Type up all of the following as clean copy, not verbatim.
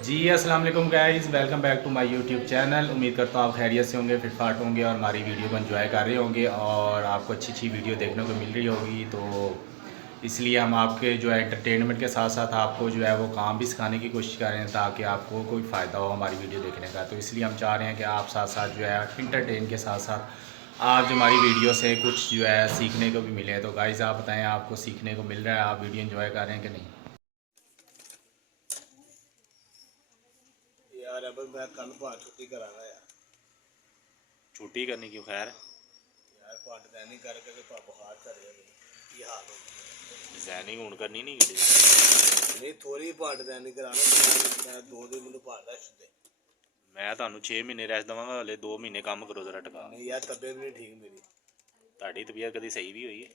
जी अस्सलाम वालेकुम guys, welcome back to my YouTube channel. उम्मीद करता हूँ आप खैरियत से होंगे, फिट फाट होंगे और हमारी वीडियो को एंजॉय कर रहे होंगे और आपको अच्छी अच्छी वीडियो देखने को मिल रही होगी। तो इसलिए हम आपके जो है एंटरटेनमेंट के साथ साथ आपको जो है वो काम भी सिखाने की कोशिश कर रहे हैं ताकि आपको कोई फ़ायदा हो हमारी वीडियो देखने का। तो इसलिए हम चाह रहे हैं कि आप साथ साथ जो है इंटरटेन के साथ साथ आप जो हमारी वीडियो से कुछ जो है सीखने को भी मिले। तो गाइस आप बताएँ, आपको सीखने को मिल रहा है, आप वीडियो इन्जॉय कर रहे हैं कि नहीं? यार अब मैं कल बाहर छुट्टी कराना यार। छुट्टी करनी क्यों? खैर यार पट दैनी करके तो बुखार चढ़े की हाल हो डिजाइनिंग हूँ करनी नहीं कि नहीं थोड़ी पट दैनी कराना मैं 2 दिन मैंने पट रश दे। मैं ਤੁਹਾਨੂੰ 6 ਮਹੀਨੇ ਰੈਸਟ ਦਵਾਂਗਾ, ਹਲੇ 2 ਮਹੀਨੇ ਕੰਮ ਕਰੋ ਜ਼ਰਾ ਟਕਾ। नहीं यार तबीयत भी नहीं ठीक मेरी। ਤੁਹਾਡੀ ਤਬੀਅਤ ਕਦੀ ਸਹੀ ਵੀ ਹੋਈ ਹੈ?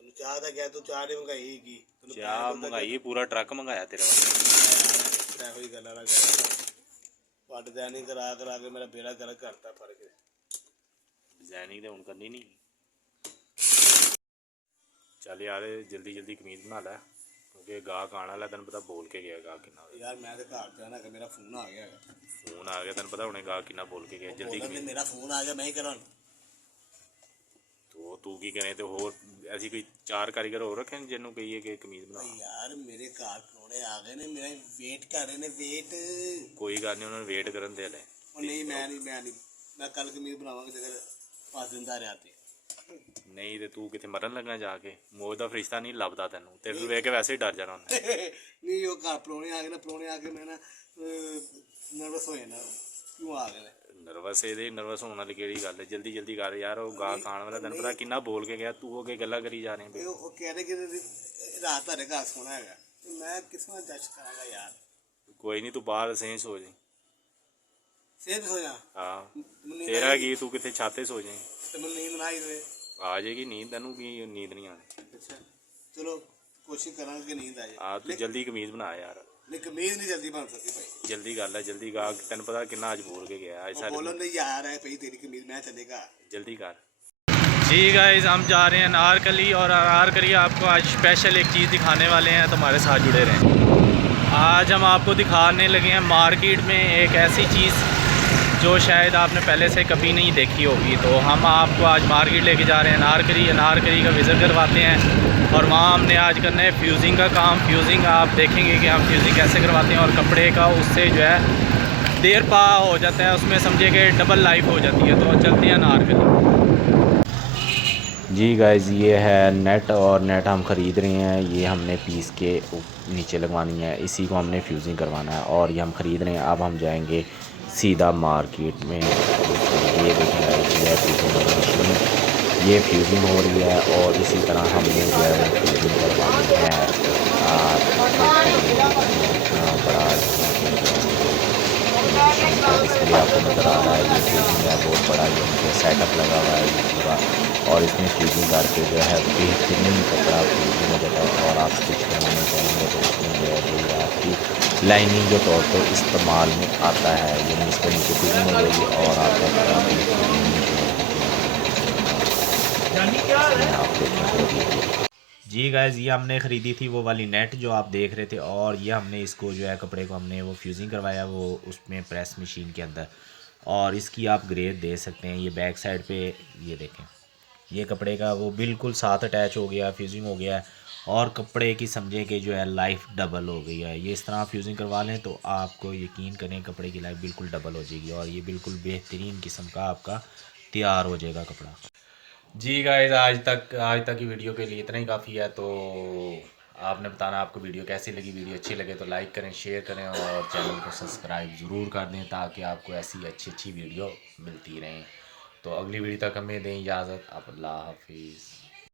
तेन चाह था क्या तू चाह नहीं मंगाई की तेन ਚਾਹ ਮੰਗਾਈ, ਪੂਰਾ ਟਰੱਕ ਮੰਗਾਇਆ ਤੇਰੇ ਵਾਸਤੇ। कोई गल ना कर पट दैनी करा करा के मेरा बेड़ा गर्क करता फर्क। ਡਿਜ਼ਾਈਨਿੰਗ ਤੇ ਹੁਣ ਕਰਨੀ ਨਹੀਂ। ਚੱਲ ਯਾਰ ਜਲਦੀ ਜਲਦੀ ਕਮੀਜ਼ ਬਣਾ ਲੈ ਕਿਉਂਕਿ ਗਾਹਕ ਆਉਣ ਵਾਲਾ, ਤੈਨੂੰ ਪਤਾ ਬੋਲ ਕੇ ਗਿਆ ਗਾਹਕ ਕਿੰਨਾ। यार मैं तो घर पे ना कि मेरा फोन आ गया है। ਫੋਨ ਆ ਗਿਆ, ਤੈਨੂੰ ਪਤਾ ਹੁਣੇ ਗਾਹਕ ਕਿੰਨਾ ਬੋਲ ਕੇ ਗਿਆ। ਜਲਦੀ बोला ਕਮੀਜ਼ मेरा फोन आ गया मैं ही करा। ਤੋ ਤੂੰ ਕੀ ਕਰੇ? ਤੇ ਹੋਰ ਅਸੀਂ ਕੋਈ 4 ਕਾਰੀਗਰ ਹੋਰ ਰੱਖੇ ਨੇ ਜਿਹਨੂੰ ਕਹੀਏ ਕਿ ਕਮੀਜ਼ ਬਣਾ। यार मेरे घर प्रोने आ गए ने मेरा वेट कर रहे ने वेट। ਕੋਈ ਗੱਲ ਨਹੀਂ, ਉਹਨਾਂ ਨੂੰ ਵੇਟ ਕਰਨ ਦੇ ਹਲੇ। और नहीं मैं कल कमीज बनावांगा तेरे 5 दिन ਦਾ ਰਿਆਤੇ। ਨਹੀਂ ਤੇ ਤੂੰ ਕਿੱਥੇ ਮਰਨ ਲੱਗਣਾ ਜਾ ਕੇ? ਮੌਤ ਦਾ ਫਰਿਸ਼ਤਾ ਨਹੀਂ ਲੱਭਦਾ ਤੈਨੂੰ, ਤੇਰੇ ਨੂੰ ਵੇਖ ਕੇ ਵੈਸੇ ਹੀ ਡਰ ਜਾਣਾ ਉਹਨੇ। नहीं वो घर प्रोने आ गए ना प्रोने आके मैं ना नर्वस हो जाना क्यों आ गए ने। ਨਰਵਸ ਇਹਦੇ ਨਰਵਸ ਹੋਣ ਵਾਲੀ ਕਿਹੜੀ ਗੱਲ ਹੈ? ਜਲਦੀ ਜਲਦੀ ਕਰ ਯਾਰ, ਉਹ ਗਾਹਕ ਆਉਣ ਵਾਲਾ, ਤੈਨੂੰ ਪਤਾ ਕਿੰਨਾ ਬੋਲ ਕੇ ਗਿਆ, ਤੂੰ ਹੋ ਕੇ ਗੱਲਾਂ ਕਰੀ ਜਾ ਰਹੇ। वो कह रहे कि रात ਤੁਹਾਡੇ ਘਰ ਸੋਣਾ ਹੈਗਾ ਤੇ ਮੈਂ ਕਿਸ ਨਾਲ ਜੱਜ ਕਰਾਂਗਾ ਯਾਰ। ਕੋਈ ਨਹੀਂ, ਤੂੰ ਬਾਹਰ ਸਹੀ ਸੋ ਜਾਈਂ। ਸਿੱਧ ਹੋ ਜਾ ਹਾਂ ਤੇਰਾ ਕੀ, ਤੂੰ ਕਿੱਥੇ ਛਾਤੇ ਸੋ ਜਾਈਂ। ਤੇ ਮੈਨੂੰ ਨੀਂਦ ਨਾ ਆਈ ਤੇ ਆ ਜਾਏਗੀ ਨੀਂਦ, ਤੈਨੂੰ ਕੀ ਨੀਂਦ ਨਹੀਂ ਆਣੀ। ਅੱਛਾ ਚਲੋ ਕੋਸ਼ਿਸ਼ ਕਰਾਂਗੇ ਕਿ ਨੀਂਦ ਆ ਜਾਏ। ਆ ਤੂੰ ਜਲਦੀ ਕਮੀਜ਼ ਬਣਾ ਯਾਰ, ਨਹੀਂ ਕਮੀਜ਼ ਨਹੀਂ ਜਲਦੀ ਬਣ ਸਕਦੀ ਭਾਈ। ਜਲਦੀ ਗੱਲ ਹੈ, ਜਲਦੀ ਗਾਹਕ ਤੈਨੂੰ ਪਤਾ ਕਿੰਨਾ ਅੱਜ ਬੋਲ ਕੇ ਗਿਆ। ਅੱਜ बोलन नहीं यार है भाई तेरी कमीज मैं चलेगा जल्दी कर। जी गाइस हम जा रहे हैं अनारकली, और अनारकली आपको आज स्पेशल एक चीज़ दिखाने वाले हैं, तो हमारे साथ जुड़े रहें। आज हम आपको दिखाने लगे हैं मार्केट में एक ऐसी चीज़ जो शायद आपने पहले से कभी नहीं देखी होगी। तो हम आपको आज मार्केट लेके जा रहे हैं अनारकली। अनारकली का विज़िट करवाते हैं और वहाँ हमने आज करना है फ्यूज़िंग का काम। फ्यूज़िंग आप देखेंगे कि हम फ्यूज़िंग कैसे करवाते हैं, और कपड़े का उससे जो है देर पा हो जाता है, उसमें समझे कि डबल लाइफ हो जाती है। तो चलते हैं अनारकली। जी गाइस ये है नेट, और नेट हम ख़रीद रहे हैं। ये हमने पीस के नीचे लगवानी है, इसी को हमने फ्यूज़िंग करवाना है, और ये हम ख़रीद रहे हैं। अब हम जाएंगे सीधा मार्केट में। ये देखें ये फ्यूज़िंग, ये फ्यूज़िंग हो रही है, और इसी तरह हमने जो है वो फ्यूज़िंग करवानी है। बड़ा इसलिए आपको नज़र आ रहा है ये फ्यूज़िंग है बहुत बड़ा, ये सेटअप लगा हुआ है ये पूरा, और इसमें फ्यूज़िंग करके जो है बेहतरीन कपड़ा फ्यूज़िंग हो जाता है। और आप स्टिच करवाना चाहेंगे तो उसमें जो है ये आपकी लाइनिंग के तौर पर इस्तेमाल में आता है, यानी इसके नीचे फ्यूज़िंग हो जाएगी और आपका कपड़ा आप देखें। जी गाइस ये हमने ख़रीदी थी वो वाली नेट जो आप देख रहे थे, और ये हमने इसको जो है कपड़े को हमने वो फ्यूज़िंग करवाया वो उसमें प्रेस मशीन के अंदर, और इसकी आप ग्रेड दे सकते हैं। ये बैक साइड पे ये देखें, ये कपड़े का वो बिल्कुल साथ अटैच हो गया, फ्यूज़िंग हो गया है, और कपड़े की समझें कि जो है लाइफ डबल हो गई है। ये इस तरह फ्यूज़िंग करवा लें तो आपको यकीन करें कपड़े की लाइफ बिल्कुल डबल हो जाएगी, और ये बिल्कुल बेहतरीन किस्म का आपका तैयार हो जाएगा कपड़ा। जी गाइस आज तक की वीडियो के लिए इतना ही काफ़ी है। तो आपने बताना आपको वीडियो कैसी लगी। वीडियो अच्छी लगे तो लाइक करें, शेयर करें, और चैनल को सब्सक्राइब ज़रूर कर दें ताकि आपको ऐसी अच्छी वीडियो मिलती रहें। तो अगली वीडियो तक हमें दें इजाज़त। अल्लाह हाफिज़।